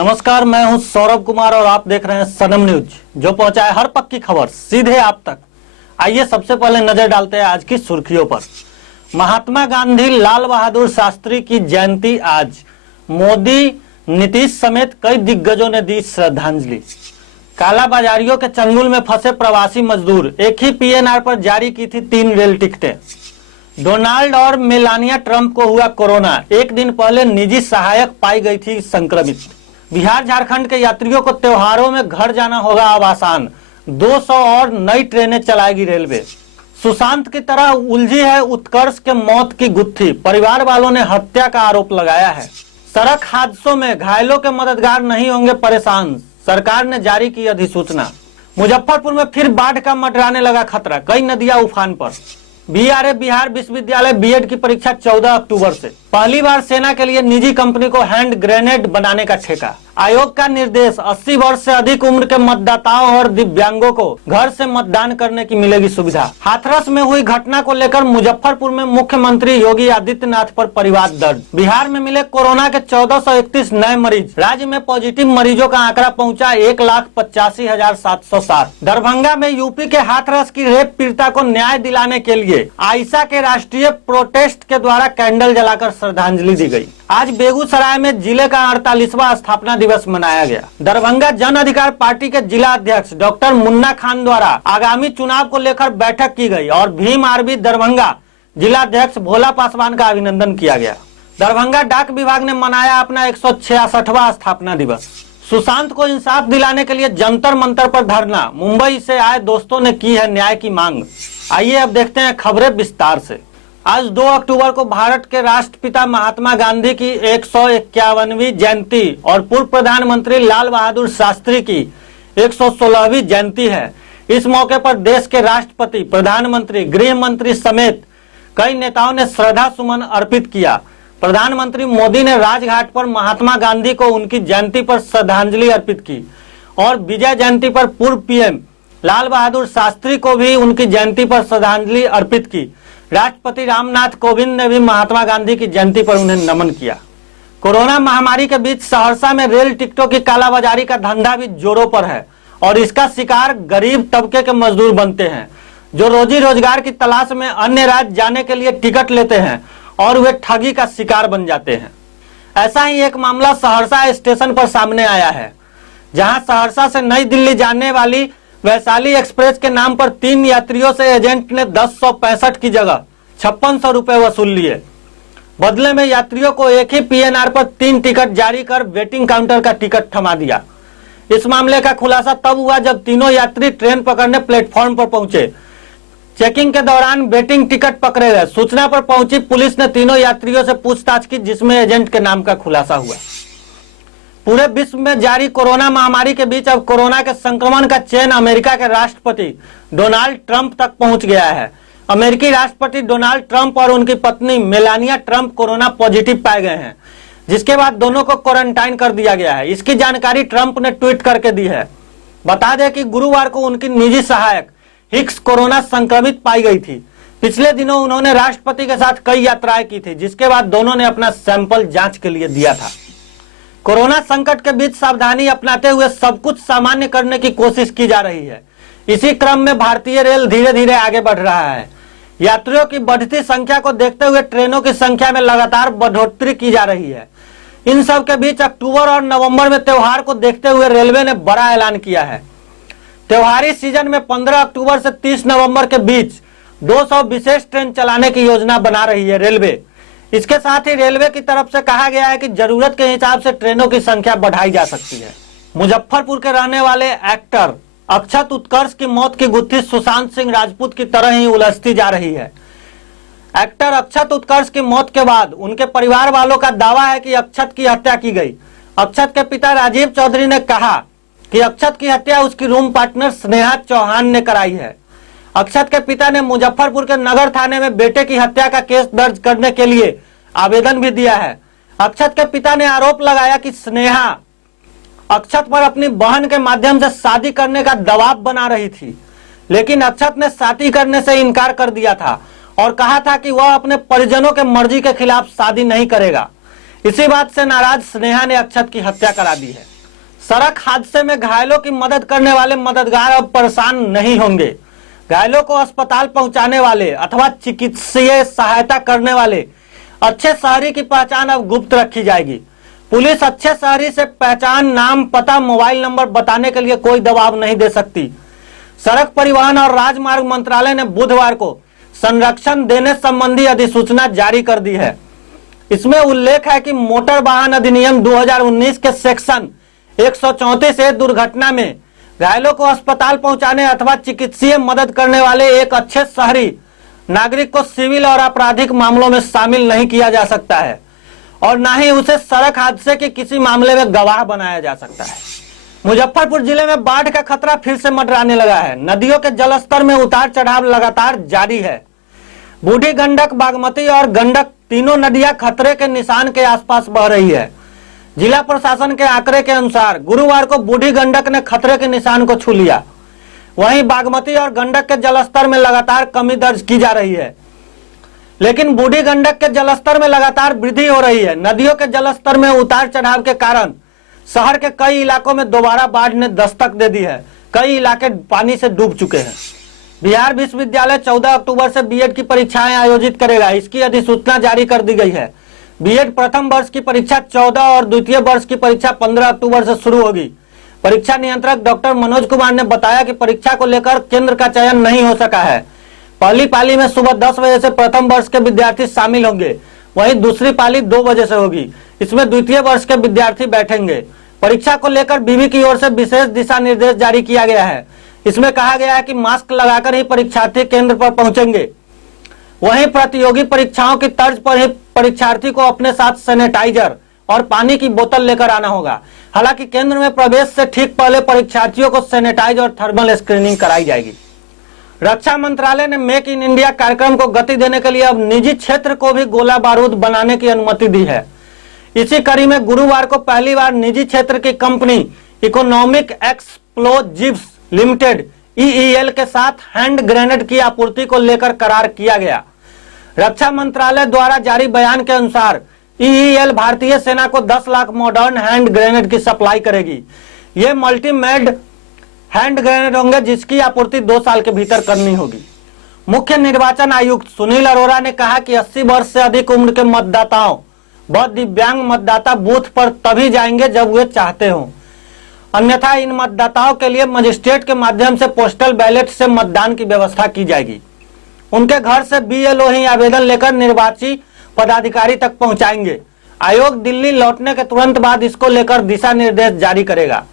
नमस्कार, मैं हूं सौरभ कुमार और आप देख रहे हैं सनम न्यूज, जो पहुंचाए हर पक्की खबर सीधे आप तक। आइए सबसे पहले नजर डालते हैं आज की सुर्खियों पर। महात्मा गांधी लाल बहादुर शास्त्री की जयंती आज, मोदी नीतीश समेत कई दिग्गजों ने दी श्रद्धांजलि। कालाबाजारियों के चंगुल में फंसे प्रवासी मजदूर, एक ही पीएनआर पर जारी की थी 3 रेल टिकटें। डोनाल्ड और मेलानिया ट्रंप को हुआ कोरोना, एक दिन पहले निजी सहायक पाई गई थी संक्रमित। बिहार झारखंड के यात्रियों को त्योहारों में घर जाना होगा अब आसान, 200 और नई ट्रेनें चलाएगी रेलवे। सुशांत की तरह उलझी है उत्कर्ष के मौत की गुत्थी, परिवार वालों ने हत्या का आरोप लगाया है। सड़क हादसों में घायलों के मददगार नहीं होंगे परेशान, सरकार ने जारी की अधिसूचना। मुजफ्फरपुर में फिर बाढ़ का मंडराने लगा खतरा, कई नदियां उफान पर। बीआरए बिहार विश्वविद्यालय बीएड की परीक्षा 14 अक्टूबर से। पहली बार सेना के लिए निजी कंपनी को हैंड ग्रेनेड बनाने का ठेका। आयोग का निर्देश, 80 वर्ष से अधिक उम्र के मतदाताओं और दिव्यांगों को घर से मतदान करने की मिलेगी सुविधा। हाथरस में हुई घटना को लेकर मुजफ्फरपुर में मुख्यमंत्री योगी आदित्यनाथ पर परिवाद दर्ज। बिहार में मिले कोरोना के 1431 नए मरीज, राज्य में पॉजिटिव मरीजों का आंकड़ा पहुंचा 1,85,760। दरभंगा में यूपी के हाथरस की रेप पीड़िता को न्याय दिलाने के लिए आयशा के राष्ट्रीय प्रोटेस्ट के द्वारा कैंडल जलाकर श्रद्धांजलि दी गई। आज बेगूसराय में जिले का 48वां स्थापना दिवस मनाया गया। दरभंगा जन अधिकार पार्टी के जिला अध्यक्ष डॉक्टर मुन्ना खान द्वारा आगामी चुनाव को लेकर बैठक की गई और भीम आर्मी दरभंगा जिला अध्यक्ष भोला पासवान का अभिनंदन किया गया। दरभंगा डाक विभाग ने मनाया अपना 166वां स्थापना दिवस। सुशांत को इंसाफ दिलाने के लिए जंतर मंतर पर धरना, मुंबई से आए दोस्तों ने की है न्याय की मांग। आइए अब देखते हैं खबरें विस्तार से। आज 2 अक्टूबर को भारत के राष्ट्रपिता महात्मा गांधी की 151वीं जयंती और पूर्व प्रधानमंत्री लाल बहादुर शास्त्री की 116वीं जयंती है। इस मौके पर देश के राष्ट्रपति, प्रधानमंत्री, गृह मंत्री समेत कई नेताओं ने श्रद्धा सुमन अर्पित किया। प्रधानमंत्री मोदी ने राजघाट पर महात्मा गांधी को उनकी जयंती पर श्रद्धांजलि अर्पित की और विजय जयंती पर पूर्व पीएम लाल बहादुर शास्त्री को भी उनकी जयंती पर श्रद्धांजलि अर्पित की। राष्ट्रपति रामनाथ कोविंद ने भी महात्मा गांधी की जयंती पर उन्हें नमन किया। कोरोना महामारी के बीच सहरसा में रेल टिकटों की कालाबाजारी का धंधा भी जोरों पर है और इसका शिकार गरीब तबके के मजदूर बनते हैं, जो रोजी रोजगार की तलाश में अन्य राज्य जाने के लिए टिकट लेते हैं और वे ठगी का शिकार बन जाते हैं। ऐसा ही एक मामला सहरसा स्टेशन पर सामने आया है, जहां सहरसा से नई दिल्ली जाने वाली वैशाली एक्सप्रेस के नाम पर 3 यात्रियों से एजेंट ने 10,165 की जगह 5600 रुपए वसूल लिए। बदले में यात्रियों को एक ही पीएनआर पर 3 टिकट जारी कर वेटिंग काउंटर का टिकट थमा दिया। इस मामले का खुलासा तब हुआ जब तीनों यात्री ट्रेन पकड़ने प्लेटफॉर्म पर पहुंचे। चेकिंग के दौरान वेटिंग टिकट पकड़े गए। सूचना पर पहुंची पुलिस ने तीनों यात्रियों से पूछताछ की, जिसमें एजेंट के नाम का खुलासा हुआ। पूरे विश्व में जारी कोरोना महामारी के बीच अब कोरोना के संक्रमण का चेन अमेरिका के राष्ट्रपति डोनाल्ड ट्रंप तक पहुंच गया है। अमेरिकी राष्ट्रपति डोनाल्ड ट्रंप और उनकी पत्नी मेलानिया ट्रंप कोरोना पॉजिटिव पाए गए हैं, जिसके बाद दोनों को क्वारंटाइन कर दिया गया है। इसकी जानकारी ट्रंप ने ट्वीट करके दी है। बता दें कि गुरुवार को उनकी निजी सहायक हिक्स कोरोना संक्रमित पाई गई थी। पिछले दिनों उन्होंने राष्ट्रपति के साथ कई यात्राएं की थी, जिसके बाद दोनों ने अपना सैंपल जांच के लिए दिया था। कोरोना संकट के बीच सावधानी अपनाते हुए सब कुछ सामान्य करने की कोशिश की जा रही है। इसी क्रम में भारतीय रेल धीरे धीरे आगे बढ़ रहा है। यात्रियों की बढ़ती संख्या को देखते हुए ट्रेनों की संख्या में लगातार बढ़ोतरी की जा रही है। इन सब के बीच अक्टूबर और नवंबर में त्योहार को देखते हुए रेलवे ने बड़ा ऐलान किया है। त्योहारी सीजन में 15 अक्टूबर से 30 नवंबर के बीच 200 विशेष ट्रेन चलाने की योजना बना रही है रेलवे। इसके साथ ही रेलवे की तरफ से कहा गया है कि जरूरत के हिसाब से ट्रेनों की संख्या बढ़ाई जा सकती है। मुजफ्फरपुर के रहने वाले एक्टर अक्षत उत्कर्ष की मौत की गुत्थी सुशांत सिंह राजपूत की तरह ही उलझती जा रही है। एक्टर अक्षत उत्कर्ष की मौत के बाद उनके परिवार वालों का दावा है कि अक्षत की हत्या की गई। अक्षत के पिता राजीव चौधरी ने कहा कि अक्षत की हत्या उसकी रूम पार्टनर स्नेहा चौहान ने कराई है। अक्षत के पिता ने मुजफ्फरपुर के नगर थाने में बेटे की हत्या का केस दर्ज करने के लिए आवेदन भी दिया है। अक्षत के पिता ने आरोप लगाया कि स्नेहा अक्षत पर अपनी बहन के माध्यम से शादी करने का दबाव बना रही थी, लेकिन अक्षत ने शादी करने से इनकार कर दिया था और कहा था कि वह अपने परिजनों के मर्जी के खिलाफ शादी नहीं करेगा। इसी बात से नाराज स्नेहा ने अक्षत की हत्या करा दी है। सड़क हादसे में घायलों की मदद करने वाले मददगार अब परेशान नहीं होंगे। घायलों को अस्पताल पहुंचाने वाले अथवा चिकित्सीय सहायता करने वाले अच्छे शहरी की पहचान अब गुप्त रखी जाएगी। पुलिस अच्छे शहरी से पहचान, नाम, पता, मोबाइल नंबर बताने के लिए कोई दबाव नहीं दे सकती। सड़क परिवहन और राजमार्ग मंत्रालय ने बुधवार को संरक्षण देने संबंधी अधिसूचना जारी कर दी है। इसमें उल्लेख है कि मोटर वाहन अधिनियम 2019 के सेक्शन 134 दुर्घटना में घायलों को अस्पताल पहुंचाने अथवा चिकित्सीय मदद करने वाले एक अच्छे शहरी नागरिक को सिविल और आपराधिक मामलों में शामिल नहीं किया जा सकता है और न ही उसे सड़क हादसे के किसी मामले में गवाह बनाया जा सकता है। मुजफ्फरपुर जिले में बाढ़ का खतरा फिर से मंडराने लगा है। नदियों के जलस्तर में उतार चढ़ाव लगातार जारी है। बूढ़ी गंडक, बागमती और गंडक तीनों नदियां खतरे के निशान के आसपास बह रही है। जिला प्रशासन के आंकड़े के अनुसार गुरुवार को बूढ़ी गंडक ने खतरे के निशान को छू लिया। वहीं बागमती और गंडक के जलस्तर में लगातार कमी दर्ज की जा रही है, लेकिन बूढ़ी गंडक के जलस्तर में लगातार वृद्धि हो रही है। नदियों के जलस्तर में उतार चढ़ाव के कारण शहर के कई इलाकों में दोबारा बाढ़ ने दस्तक दे दी है। कई इलाके पानी से डूब चुके हैं। बिहार विश्वविद्यालय 14 अक्टूबर से बीएड की परीक्षाएं आयोजित करेगा। इसकी अधिसूचना जारी कर दी गई है। बीएड प्रथम वर्ष की परीक्षा 14 और द्वितीय वर्ष की परीक्षा 15 अक्टूबर से शुरू होगी। परीक्षा नियंत्रक डॉक्टर मनोज कुमार ने बताया कि परीक्षा को लेकर केंद्र का चयन नहीं हो सका है। पहली पाली में सुबह 10 बजे से प्रथम वर्ष के विद्यार्थी शामिल होंगे, वहीं दूसरी पाली 2 बजे से होगी। इसमें द्वितीय वर्ष के विद्यार्थी बैठेंगे। परीक्षा को लेकर विवि की ओर से विशेष दिशा निर्देश जारी किया गया है। इसमें कहा गया है कि मास्क लगाकर ही परीक्षार्थी केंद्र पर पहुंचेंगे। वहीं प्रतियोगी परीक्षाओं की तर्ज पर ही परीक्षार्थी को अपने साथ सैनिटाइजर और पानी की बोतल लेकर आना होगा। हालांकि केंद्र में प्रवेश से ठीक पहले परीक्षार्थियों को सैनिटाइज और थर्मल स्क्रीनिंग कराई जाएगी। रक्षा मंत्रालय ने मेक इन इंडिया कार्यक्रम को गति देने के लिए अब निजी क्षेत्र को भी गोला बारूद बनाने की अनुमति दी है। इसी कड़ी में गुरुवार को पहली बार निजी क्षेत्र की कंपनी इकोनॉमिक एक्सप्लोजिव्स लिमिटेड ईईएल के साथ हैंड ग्रेनेड की आपूर्ति को लेकर करार किया गया। रक्षा मंत्रालय द्वारा जारी बयान के अनुसार ईईएल भारतीय सेना को 10 लाख मॉडर्न हैंड ग्रेनेड की सप्लाई करेगी। ये मल्टीमेड हैंड ग्रेनेड होंगे जिसकी आपूर्ति 2 साल के भीतर करनी होगी। मुख्य निर्वाचन आयुक्त सुनील अरोड़ा ने कहा कि 80 वर्ष से अधिक उम्र के मतदाताओं व दिव्यांग मतदाता बूथ पर तभी जाएंगे जब वे चाहते हों, अन्यथा इन मतदाताओं के लिए मजिस्ट्रेट के माध्यम से पोस्टल बैलेट से मतदान की व्यवस्था की जाएगी। उनके घर से बीएलओ ही आवेदन लेकर निर्वाची पदाधिकारी तक पहुंचाएंगे। आयोग दिल्ली लौटने के तुरंत बाद इसको लेकर दिशा निर्देश जारी करेगा।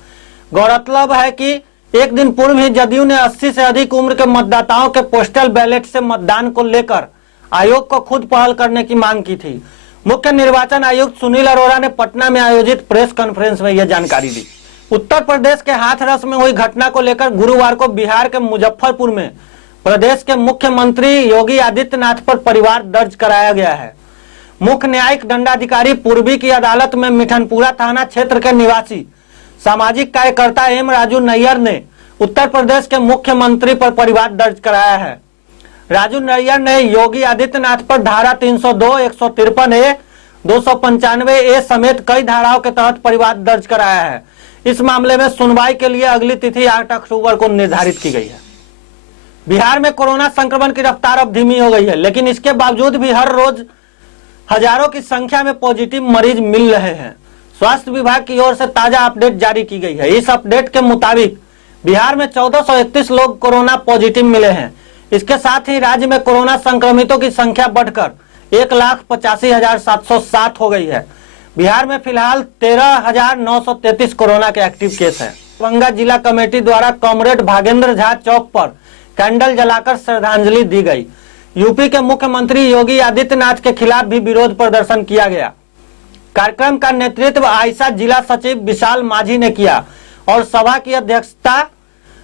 गौरतलब है कि एक दिन पूर्व ही जदयू ने 80 से अधिक उम्र के मतदाताओं के पोस्टल बैलेट से मतदान को लेकर आयोग को खुद पहल करने की मांग की थी। मुख्य निर्वाचन आयुक्त सुनील अरोड़ा ने पटना में आयोजित प्रेस कॉन्फ्रेंस में यह जानकारी दी। उत्तर प्रदेश के हाथरस में हुई घटना को लेकर गुरुवार को बिहार के मुजफ्फरपुर में प्रदेश के मुख्यमंत्री योगी आदित्यनाथ पर परिवार दर्ज कराया गया है। मुख्य न्यायिक दंडाधिकारी पूर्वी की अदालत में मिठनपुरा थाना क्षेत्र के निवासी सामाजिक कार्यकर्ता एम राजू नैयर ने उत्तर प्रदेश के मुख्यमंत्री पर परिवार दर्ज कराया है। राजू नैयर ने योगी आदित्यनाथ पर धारा 302, 153A, 295A समेत कई धाराओं के तहत परिवार दर्ज कराया है। इस मामले में सुनवाई के लिए अगली तिथि 8 अक्टूबर को निर्धारित की गई है। बिहार में कोरोना संक्रमण की रफ्तार अब धीमी हो गई है, लेकिन इसके बावजूद भी हर रोज हजारों की संख्या में पॉजिटिव मरीज मिल रहे हैं। स्वास्थ्य विभाग की ओर से ताजा अपडेट जारी की गई है। इस अपडेट के मुताबिक बिहार में 1431 लोग कोरोना पॉजिटिव मिले हैं। इसके साथ ही राज्य में कोरोना संक्रमितों की संख्या बढ़कर 1,85,707 हो गई है। बिहार में फिलहाल 13,933 कोरोना के एक्टिव केस हैं। दरभंगा जिला कमेटी द्वारा कॉमरेड भागेंद्र झा चौक पर कैंडल जलाकर श्रद्धांजलि दी गई। यूपी के मुख्यमंत्री योगी आदित्यनाथ के खिलाफ भी विरोध प्रदर्शन किया गया। कार्यक्रम का नेतृत्व आइसा जिला सचिव विशाल माझी ने किया और सभा की अध्यक्षता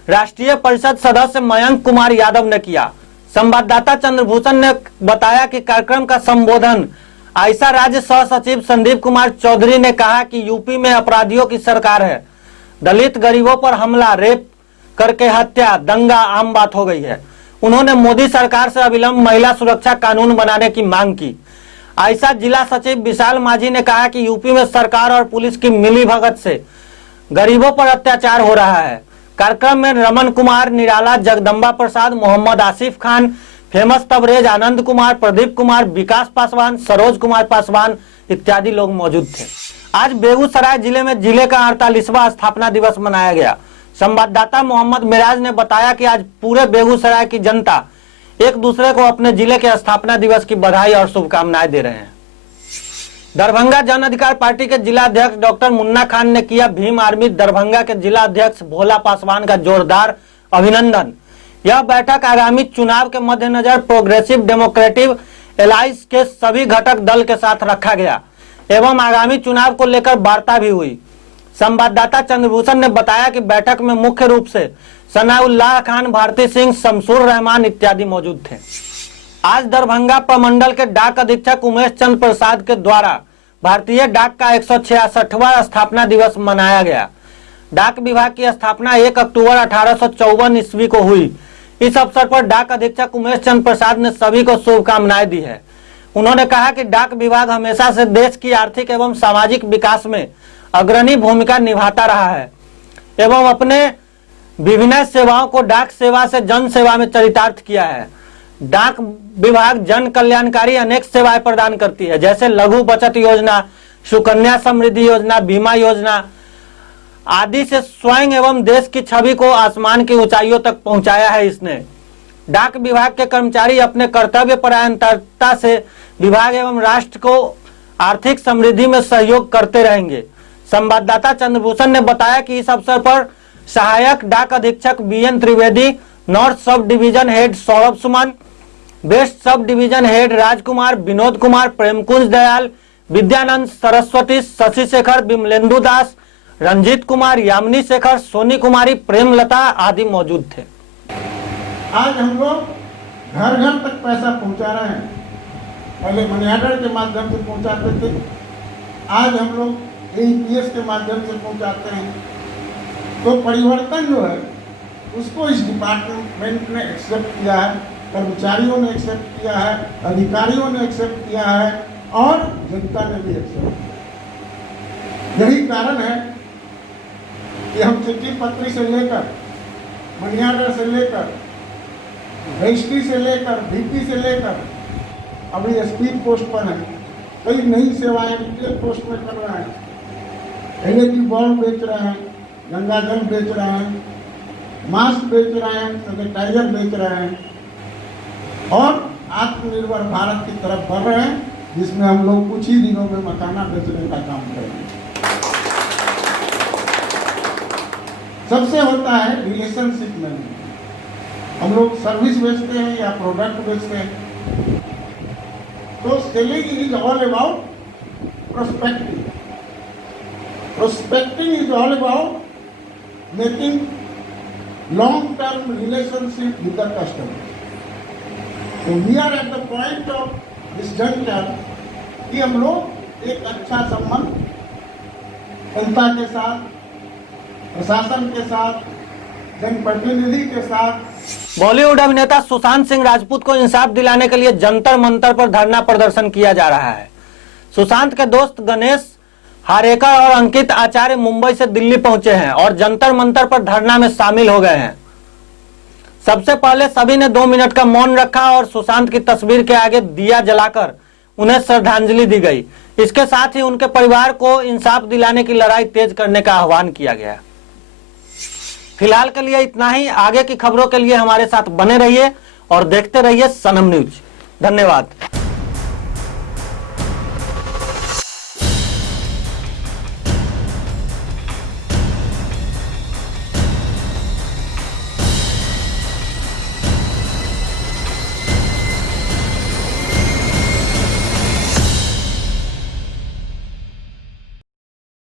राष्ट्रीय परिषद सदस्य मयंक कुमार यादव ने किया। संवाददाता चंद्रभूषण ने बताया कि कार्यक्रम का संबोधन आइसा राज्य सह सचिव संदीप कुमार चौधरी ने कहा कि यूपी में अपराधियों की सरकार है। दलित गरीबों पर हमला, रेप करके हत्या, दंगा आम बात हो गई है। उन्होंने मोदी सरकार से अविलंब महिला सुरक्षा कानून बनाने की मांग की। आइसा जिला सचिव विशाल माझी ने कहा कि यूपी में सरकार और पुलिस की मिलीभगत से गरीबों पर अत्याचार हो रहा है। कार्यक्रम में रमन कुमार निराला, जगदम्बा प्रसाद, मोहम्मद आसिफ खान, फेमस तबरेज, आनंद कुमार, प्रदीप कुमार, विकास पासवान, सरोज कुमार पासवान इत्यादि लोग मौजूद थे। आज बेगूसराय जिले में जिले का 48वां स्थापना दिवस मनाया गया। संवाददाता मोहम्मद मिराज ने बताया कि आज पूरे बेगूसराय की जनता एक दूसरे को अपने जिले के स्थापना दिवस की बधाई और शुभकामनाएं दे रहे हैं। दरभंगा जन अधिकार पार्टी के जिला अध्यक्ष डॉक्टर मुन्ना खान ने किया भीम आर्मी दरभंगा के जिला अध्यक्ष भोला पासवान का जोरदार अभिनंदन। यह बैठक आगामी चुनाव के मद्देनजर प्रोग्रेसिव डेमोक्रेटिक एलायंस के सभी घटक दल के साथ रखा गया एवं आगामी चुनाव को लेकर वार्ता भी हुई। संवाददाता चंद्रभूषण ने बताया कि बैठक में मुख्य रूप से सनाउल्लाह खान, भारती सिंह, शमसूर रहमान इत्यादि मौजूद थे। आज दरभंगा प्रमंडल के डाक अधीक्षक उमेश चंद्र प्रसाद के द्वारा भारतीय डाक का 166वां स्थापना दिवस मनाया गया। डाक विभाग की स्थापना 1 अक्टूबर 1854 ईस्वी को हुई। इस अवसर पर डाक अधीक्षक उमेश चंद्र प्रसाद ने सभी को शुभकामनाएं दी है। उन्होंने कहा कि डाक विभाग हमेशा से देश की आर्थिक एवं सामाजिक विकास में अग्रणी भूमिका निभाता रहा है एवं अपने विभिन्न सेवाओं को डाक सेवा से जन सेवा में चरितार्थ किया है। डाक विभाग जन कल्याणकारी अनेक सेवाएं प्रदान करती है, जैसे लघु बचत योजना, सुकन्या समृद्धि योजना, बीमा योजना आदि से स्वयं एवं देश की छवि को आसमान की ऊंचाइयों तक पहुंचाया है। इसने डाक विभाग के कर्मचारी अपने कर्तव्य परायणता से विभाग एवं राष्ट्र को आर्थिक समृद्धि में सहयोग करते रहेंगे। संवाददाता चंद्रभूषण ने बताया कि इस अवसर पर सहायक डाक अधीक्षक B N Trivedi, north sub division head Saurabh Suman, west sub division head Rajkumar, Vinod Kumar, Premkunj Dayal, Vidyanand Saraswati, Shashi Shekhar, Vimlendu Das, Ranjit Kumar, Yamini Shekhar, Soni Kumari, Premlata आदि मौजूद थे। आज हम लोग घर घर तक पैसा पहुंचा रहे हैं। पहले मनी ऑर्डर के माध्यम से पहुंचाते थे, आज हम लोग AEPS के माध्यम से पहुंचाते हैं। तो परिवर्तन जो है उसको इस डिपार्टमेंट ने एक्सेप्ट किया है, कर्मचारियों ने एक्सेप्ट किया है, अधिकारियों ने एक्सेप्ट किया है और जनता ने भी एक्सेप्ट किया। यही कारण है कि हम चिट्ठी पत्री से लेकर, मनी ऑर्डर से लेकर, रजिस्ट्री से लेकर, VP से लेकर अभी SP पोस्ट पर है, कई नई सेवाएं रिटेल पोस्ट में कर रहे हैं। LED बल्ब बेच रहे हैं, गंगा जल बेच रहे हैं, मास्क बेच रहे हैं, सैनिटाइजर बेच रहे हैं और आत्मनिर्भर भारत की तरफ बढ़ रहे हैं, जिसमें हम लोग कुछ ही दिनों में मखाना बेचने का काम करेंगे। सबसे होता है रिलेशनशिप में, हम लोग सर्विस बेचते हैं या प्रोडक्ट बेचते हैं, तो selling is all about prospecting. Prospecting is all about making long-term relationship with the customer. So we are at the point of this juncture कि हम लोग एक अच्छा संबंध जनता के साथ, प्रशासन के साथ, जनप्रतिनिधि के साथ। बॉलीवुड अभिनेता सुशांत सिंह राजपूत को इंसाफ दिलाने के लिए जंतर मंतर पर धरना प्रदर्शन किया जा रहा है। सुशांत के दोस्त गणेश हारेकर और अंकित आचार्य मुंबई से दिल्ली पहुंचे हैं और जंतर मंतर पर धरना में शामिल हो गए हैं। सबसे पहले सभी ने 2 मिनट का मौन रखा और सुशांत की तस्वीर के आगे दिया जलाकर उन्हें श्रद्धांजलि दी गई। इसके साथ ही उनके परिवार को इंसाफ दिलाने की लड़ाई तेज करने का आह्वान किया गया। फिलहाल के लिए इतना ही। आगे की खबरों के लिए हमारे साथ बने रहिए और देखते रहिए सनम न्यूज। धन्यवाद।